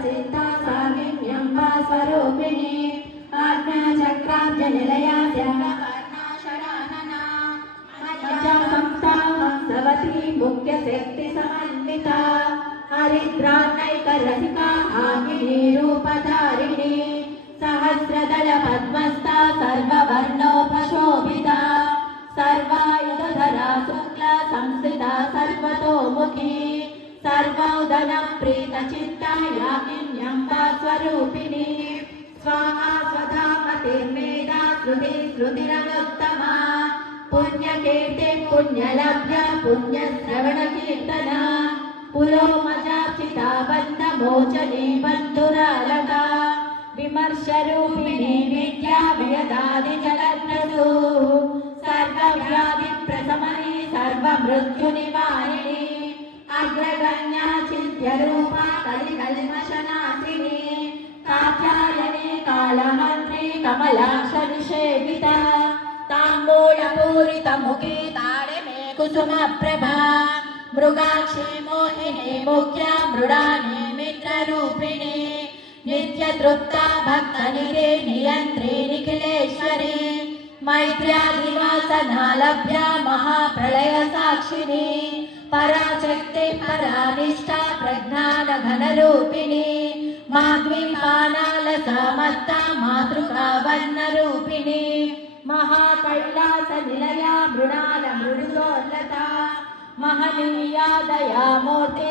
प्रसिद्धा सागिन्यम्बा स्वरूपिणी आज्ञाचक्राब्जनिलया वर्णाशरानना मज्जा संस्था हंसवती मुख्यशक्तिसमन्विता हरिद्रानैकरसिका आगिनी रूपधारिणी सहस्रदल पद्मस्था सर्ववर्णोपशोभिता सर्वायुधधरा शुक्ला संस्थिता सर्वतोमुखी सर्वोदन प्रीतचित्ता यामिन्यम्बा स्वरूपिणी स्वाहा स्वधा मतिर्मेधा श्रुति श्रुतिरनुत्तमा पुण्यकीर्ति पुण्यलभ्य पुण्यश्रवणकीर्तना पुरोमजार्चिता बन्धमोचनी बन्धुरालका विमर्शरूपिणी विद्या वेदादिजगन्नसु सर्वव्याधिप्रशमनी सर्वमृत्युनिवारिणी अग्रगण्या चिन्त्यरूपा कलिकल्मषनाशिनी कात्यायनी कालहन्त्री कमलाक्षनिषेविता ताम्बूलपूरितमुखी तारिणी कुसुमप्रभा मृगाक्षी मोहिनी मुख्या मृडानी मित्ररूपिणी नित्यतृप्ता भक्तनिधे नियन्त्री निखिलेश्वरी मैत्र्यादिवासनालभ्या महाप्रलय साक्षिणी पराशक्ति परानिष्ठा प्रज्ञानघनरूपिणी माध्वीपानालसामत्ता मातृका वर्णरूपिणी महाकैलासनिलया मृणालमृदुसोल्लता महनीया दयामूर्ति